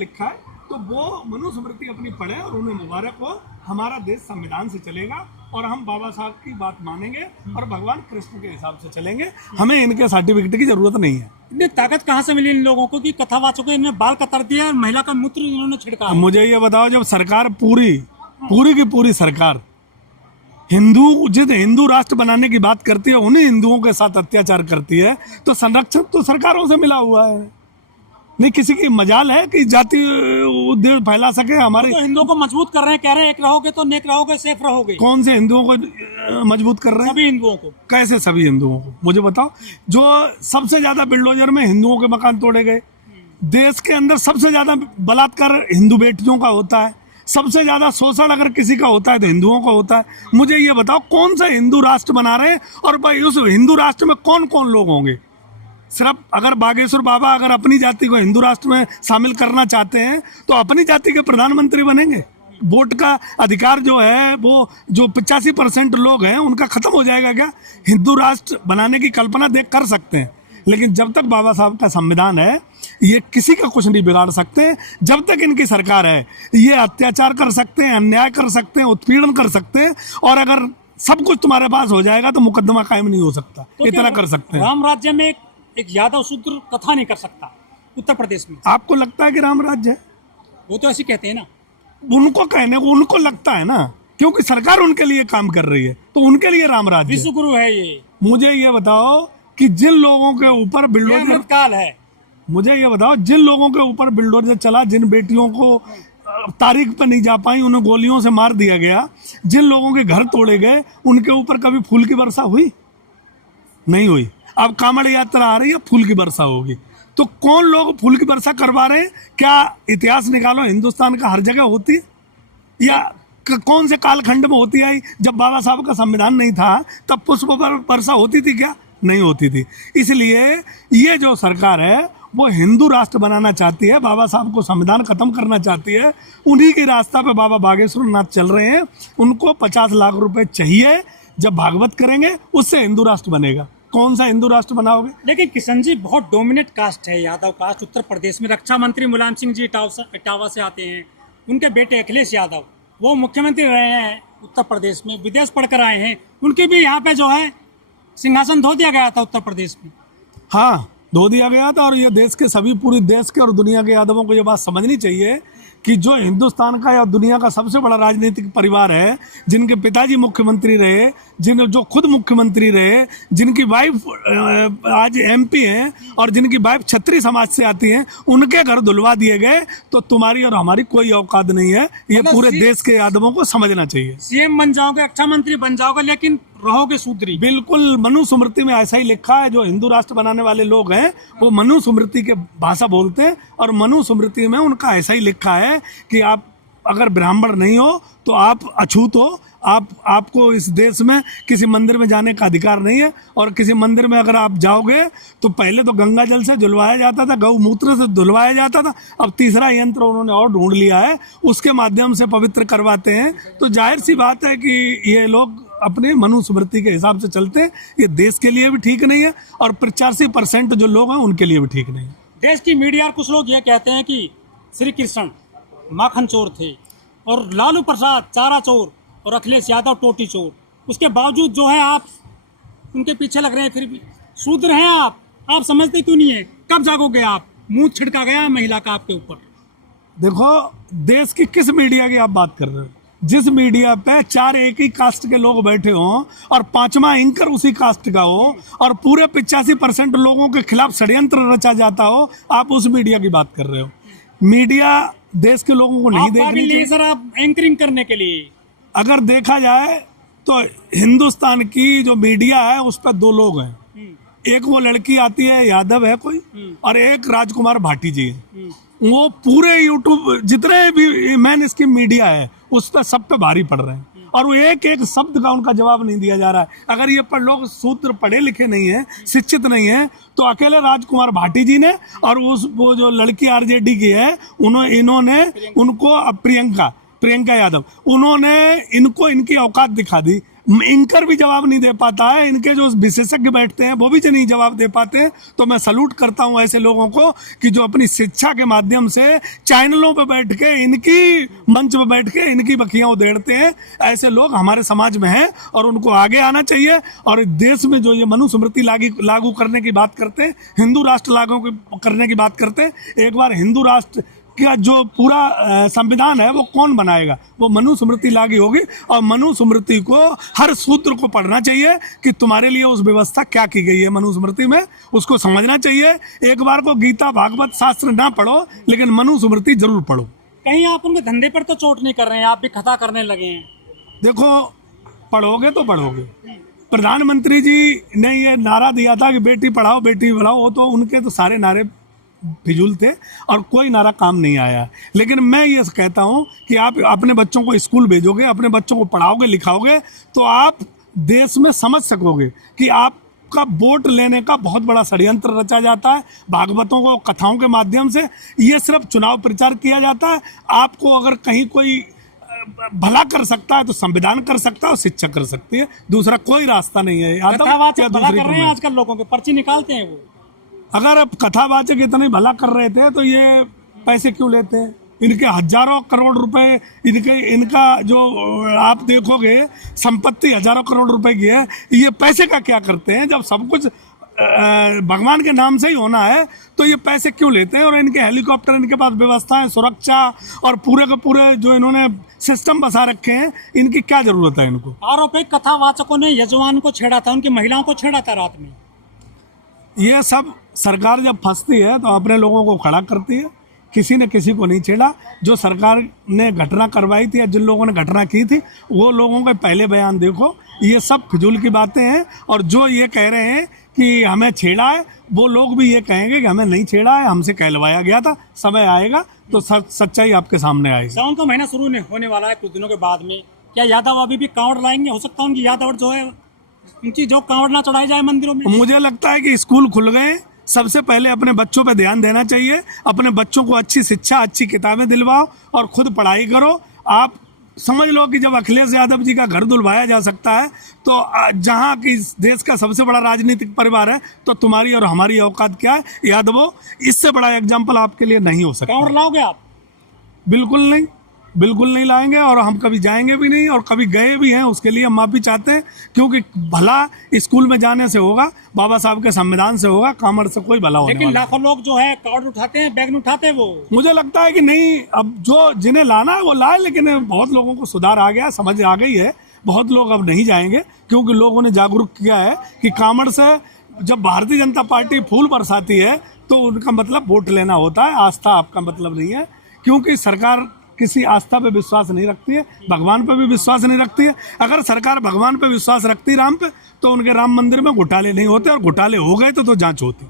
लिखा है, तो वो मनुस्मृति अपनी पढ़े और उन्हें मुबारक हो। हमारा देश संविधान से चलेगा और हम बाबा साहब की बात मानेंगे और भगवान कृष्ण के हिसाब से चलेंगे। हमें इनके सर्टिफिकेट की जरूरत नहीं है। इतनी ताकत कहाँ से मिली इन लोगों को कि कथावाचकों ने बाल कतर दिया और महिला का मूत्र इन्होंने छिड़का? मुझे ये बताओ, जब सरकार पूरी की पूरी सरकार हिंदू राष्ट्र बनाने की बात करती है, उन्हीं हिंदुओं के साथ अत्याचार करती है, तो संरक्षण तो सरकारों से मिला हुआ है। नहीं किसी की मजाल है कि जाति उद्देश्य फैला सके हमारे। तो हिंदुओं को मजबूत कर रहे हैं, कह रहे हैं एक रहोगे तो नेक रहोगे, सेफ रहोगे। कौन से हिंदुओं को मजबूत कर रहे हैं? सभी हिंदुओं को। कैसे सभी हिंदुओं को? मुझे बताओ। जो सबसे ज्यादा बिल्डोजर में हिंदुओं के मकान तोड़े गए, देश के अंदर सबसे ज्यादा बलात्कार हिंदू बेटियों का होता है, सबसे ज्यादा शोषण अगर किसी का होता है तो हिंदुओं का होता है। मुझे ये बताओ कौन सा हिंदू राष्ट्र बना रहे हैं, और भाई उस हिंदू राष्ट्र में कौन कौन लोग होंगे? सिर्फ अगर बागेश्वर बाबा अगर अपनी जाति को हिंदू राष्ट्र में शामिल करना चाहते हैं तो अपनी जाति के प्रधानमंत्री बनेंगे। वोट का अधिकार जो है वो जो 85% लोग हैं उनका खत्म हो जाएगा क्या? हिंदू राष्ट्र बनाने की कल्पना देख कर सकते हैं, लेकिन जब तक बाबा साहब का संविधान है ये किसी का कुछ नहीं बिगाड़ सकते। जब तक इनकी सरकार है ये अत्याचार कर सकते हैं, अन्याय कर सकते हैं, उत्पीड़न कर सकते हैं, और अगर सब कुछ तुम्हारे पास हो जाएगा तो मुकदमा कायम नहीं हो सकता। तो इतना कर सकते हैं। राम राज्य में एक यादव शूद्र कथा नहीं कर सकता उत्तर प्रदेश में। आपको लगता है कि राम राज्य है? वो तो ऐसे कहते हैं ना, उनको कहने को उनको लगता है ना, क्योंकि सरकार उनके लिए काम कर रही है तो उनके लिए राम राज्य विश्व गुरु है ये। मुझे ये बताओ कि जिन लोगों के ऊपर बिल्डोजर काल है, मुझे ये बताओ जिन लोगों के ऊपर बिल्डोजर चला, जिन बेटियों को तारीख पर नहीं जा पाई उन्हें गोलियों से मार दिया गया, जिन लोगों के घर तोड़े गए, उनके ऊपर कभी फूल की वर्षा हुई? नहीं हुई। अब कांवड़ यात्रा आ रही है, फूल की वर्षा होगी। तो कौन लोग फूल की वर्षा करवा रहे हैं? क्या इतिहास निकालो, हिंदुस्तान का हर जगह होती है या कौन से कालखंड में होती आई? जब बाबा साहब का संविधान नहीं था तब पुष्प वर्षा होती थी क्या? नहीं होती थी। इसलिए ये जो सरकार है वो हिंदू राष्ट्र बनाना चाहती है, बाबा साहब को संविधान खत्म करना चाहती है। उन्हीं के रास्ता पे बाबा बागेश्वर नाथ चल रहे हैं। उनको 50 लाख रुपए चाहिए, जब भागवत करेंगे उससे हिंदू राष्ट्र बनेगा। कौन सा हिंदू राष्ट्र बनाओगे? लेकिन किशन जी बहुत डोमिनेट कास्ट है, यादव कास्ट उत्तर प्रदेश में। रक्षा मंत्री मुलायम सिंह जी इटावा से आते हैं, उनके बेटे अखिलेश यादव वो मुख्यमंत्री रहे हैं उत्तर प्रदेश में, विदेश पढ़कर आए हैं, उनके भी यहाँ पे जो है सिंहासन धो दिया गया था उत्तर प्रदेश में। हाँ, धो दिया गया था। और ये देश के सभी पूरे देश के और दुनिया के यादवों को ये बात समझनी चाहिए कि जो हिंदुस्तान का या दुनिया का सबसे बड़ा राजनीतिक परिवार है, जिनके पिताजी मुख्यमंत्री रहे, जो खुद मुख्यमंत्री रहे, जिनकी वाइफ आज MP हैं और जिनकी वाइफ छत्री समाज से आती हैं, उनके घर धुलवा दिए गए। तो तुम्हारी और हमारी कोई औकात नहीं है। ये पूरे देश के यादवों को समझना चाहिए। CM बन जाओगे, रक्षा मंत्री बन जाओगे, लेकिन रहोगे शूद्री। बिल्कुल, मनुस्मृति में ऐसा ही लिखा है। जो हिंदू राष्ट्र बनाने वाले लोग हैं वो मनुस्मृति के भाषा बोलते हैं, और मनुस्मृति में उनका ऐसा ही लिखा है कि आप अगर ब्राह्मण नहीं हो तो आप अछूत हो। आपको इस देश में किसी मंदिर में जाने का अधिकार नहीं है, और किसी मंदिर में अगर आप जाओगे तो पहले तो गंगा जल से धुलवाया जाता था, गौमूत्र से धुलवाया जाता था, अब तीसरा यंत्र उन्होंने और ढूंढ लिया है, उसके माध्यम से पवित्र करवाते हैं। तो जाहिर सी बात है कि ये लोग अपने मनुस्मृति के हिसाब से चलते हैं। ये देश के लिए भी ठीक नहीं है, और 85% जो लोग हैं उनके लिए भी ठीक नहीं है। देश की मीडिया और कुछ लोग ये कहते हैं कि श्री कृष्ण माखन चोर थे, और लालू प्रसाद चारा चोर, और अखिलेश यादव टोटी चोर। उसके बावजूद जो है आप उनके पीछे लग रहे हैं, फिर भी शूद्र हैं आप समझते क्यों नहीं है? कब जागोगे आप? मुंह छिड़का गया महिला का आपके ऊपर। देखो, देश की किस मीडिया की आप बात कर रहे हो? जिस मीडिया पे 4 एक ही कास्ट के लोग बैठे हों और 5वां एंकर उसी कास्ट का हो, और पूरे 85% लोगों के खिलाफ षड्यंत्र रचा जाता हो, आप उस मीडिया की बात कर रहे हो। मीडिया देश के लोगों को नहीं देखनी चाहिए सर, आप एंकरिंग करने के लिए। अगर देखा जाए तो हिंदुस्तान की जो मीडिया है उस पर 2 लोग हैं। एक वो लड़की आती है, यादव है कोई, और एक राजकुमार भाटी जी है। वो पूरे यूट्यूब जितने भी मेन स्ट्रीम मीडिया है उस पर सब पे भारी पड़ रहे हैं, और वो एक एक शब्द का उनका जवाब नहीं दिया जा रहा है। अगर ये पर लोग सूत्र पढ़े लिखे नहीं है, शिक्षित नहीं है, तो अकेले राजकुमार भाटी जी ने और वो जो लड़की RJD की है इन्होंने उनको प्रियंका यादव, उन्होंने इनको इनकी औकात दिखा दी। इनकर भी जवाब नहीं दे पाता है, इनके जो विशेषज्ञ बैठते हैं वो भी नहीं जवाब दे पाते। तो मैं सलूट करता हूं ऐसे लोगों को कि जो अपनी शिक्षा के माध्यम से चैनलों पे बैठ के इनकी मंच पे बैठ के इनकी बखियां उधेड़ते हैं। ऐसे लोग हमारे समाज में हैं और उनको आगे आना चाहिए। और देश में जो ये मनुस्मृति लागू करने की बात करते हैं, हिंदू राष्ट्र लागू करने की बात करते हैं, एक बार हिंदू राष्ट्र का जो पूरा संविधान है वो कौन बनाएगा? वो मनुस्मृति लागू होगी और मनुस्मृति को हर सूत्र को पढ़ना चाहिए कि तुम्हारे लिए उस व्यवस्था क्या की गई है मनुस्मृति में, उसको समझना चाहिए। एक बार को गीता भागवत शास्त्र ना पढ़ो लेकिन मनुस्मृति जरूर पढ़ो। कहीं आप उनके धंधे पर तो चोट नहीं कर रहे हैं, आप भी कथा करने लगे हैं। देखो, पढ़ोगे तो पढ़ोगे। प्रधानमंत्री जी ने ये नारा दिया था कि बेटी पढ़ाओ बेटी पढ़ाओ, वो तो उनके तो सारे नारे फिजूल थे और कोई नारा काम नहीं आया। लेकिन मैं ये कहता हूँ कि आप अपने बच्चों को स्कूल भेजोगे, अपने बच्चों को पढ़ाओगे लिखाओगे तो आप देश में समझ सकोगे कि आपका वोट लेने का बहुत बड़ा षड्यंत्र रचा जाता है। भागवतों को कथाओं के माध्यम से ये सिर्फ चुनाव प्रचार किया जाता है। आपको अगर कहीं कोई भला कर सकता है तो संविधान कर सकता है और शिक्षा कर सकती है, दूसरा कोई रास्ता नहीं है। कथावाचक भला कर रहे हैं आजकल, लोगों के पर्ची निकालते हैं वो। अगर अब कथावाचक इतने भला कर रहे थे तो ये पैसे क्यों लेते हैं? इनके हजारों करोड़ रुपए, इनका जो आप देखोगे संपत्ति हजारों करोड़ रुपए की है। ये पैसे का क्या करते हैं? जब सब कुछ भगवान के नाम से ही होना है तो ये पैसे क्यों लेते हैं? और इनके हेलीकॉप्टर, इनके पास व्यवस्थाएं, सुरक्षा और पूरे के पूरे जो इन्होंने सिस्टम बसा रखे हैं, इनकी क्या जरूरत है इनको? आरोप है कथावाचकों ने यजमान को छेड़ा था, उनकी महिलाओं को छेड़ा था रात में। ये सब सरकार जब फंसती है तो अपने लोगों को खड़ा करती है। किसी ने किसी को नहीं छेड़ा। जो सरकार ने घटना करवाई थी या जिन लोगों ने घटना की थी वो लोगों के पहले बयान देखो। ये सब फिजूल की बातें हैं। और जो ये कह रहे हैं कि हमें छेड़ा है, वो लोग भी ये कहेंगे कि हमें नहीं छेड़ा है, हमसे कहलवाया गया था। समय आएगा तो सच्चाई आपके सामने आएगी। सावन का महीना शुरू होने वाला है कुछ दिनों के बाद में। क्या यादव अभी भी कांवड़ लाएंगे? हो सकता है उनकी यादव जो है, उनकी जो कांवड़ ना चढ़ाई जाए मंदिरों में। मुझे लगता है कि स्कूल खुल गए, सबसे पहले अपने बच्चों पे ध्यान देना चाहिए। अपने बच्चों को अच्छी शिक्षा, अच्छी किताबें दिलवाओ और खुद पढ़ाई करो। आप समझ लो कि जब अखिलेश यादव जी का घर धुलवाया जा सकता है तो जहां की देश का सबसे बड़ा राजनीतिक परिवार है तो तुम्हारी और हमारी औकात क्या है यादवों? इससे बड़ा एग्जाम्पल आपके लिए नहीं हो सकता। कांवड़ लाओगे आप? बिल्कुल नहीं, बिल्कुल नहीं लाएंगे और हम कभी जाएंगे भी नहीं और कभी गए भी हैं। उसके लिए हम माफी चाहते हैं, क्योंकि भला स्कूल में जाने से होगा, बाबा साहब के संविधान से होगा, कांवड़ से कोई भला होने वाला। लेकिन लाखों लोग जो है कांवड़ उठाते हैं, बैग उठाते हैं। वो मुझे लगता है कि नहीं, अब जो जिन्हें लाना है वो लाए। लेकिन बहुत लोगों को सुधार आ गया, समझ आ गई है। बहुत लोग अब नहीं जाएंगे क्योंकि लोगों ने जागरूक किया है कि कांवड़ से जब भारतीय जनता पार्टी फूल बरसाती है तो उनका मतलब वोट लेना होता है, आस्था आपका मतलब नहीं है। क्योंकि सरकार किसी आस्था पे विश्वास नहीं रखती है, भगवान पे भी विश्वास नहीं रखती है। अगर सरकार भगवान पे विश्वास रखती राम पे तो उनके राम मंदिर में घोटाले नहीं होते, और घोटाले हो गए तो जांच होती।